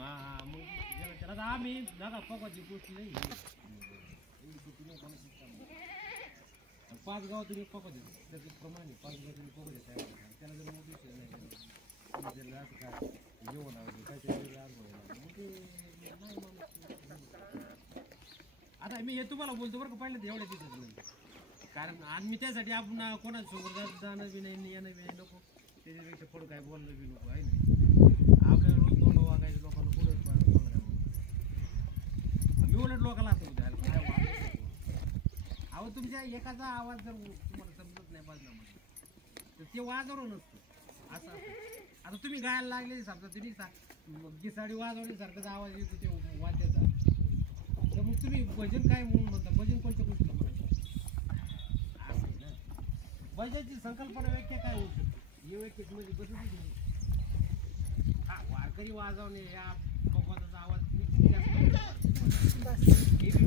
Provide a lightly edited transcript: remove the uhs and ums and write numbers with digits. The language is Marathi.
मग त्याला आम्ही नका पकवाची गोष्ट नाही पाच गाव तुम्ही पकवत त्याप्रमाणे पाच गाव तुम्ही पकवत त्याला जर मोठी असं काय जेवण काहीतरी आता मी हे तुम्हाला बोलतो बरं का पाहिलं तर एवढ्या दिसत नाही कारण आणि मी त्यासाठी आपण कोणासोबत जाणं बी नाही येणं बी नाही नको त्याच्यापेक्षा पुढं काय बोलणं बी नको आहे ना आपल्याला रोज तोंड वागायचं लोकांना पुढे बोलणं काय मी उलट लोकांना असं द्यायला काय वागायचं अहो तुमच्या एकाचा आवाज जर तुम्हाला समजत नाही बाजण्यामध्ये तर ते वाजवलं नसतं असं आता तुम्ही गायला लागले समजा तुम्ही गिसाडी वाजवण्यासारखाचा आवाज येतो ते वाद्याचा तर मग तुम्ही भजन काय म्हणून म्हणता भजन कोणत्या गोष्टी म्हणता असं आहे ना भजनाची संकल्पना व्याख्या काय होऊ शकते हे व्याख्या म्हणजे बदलली नाही हा वारकरी वाजवणे या पकवाचा आवाज जास्त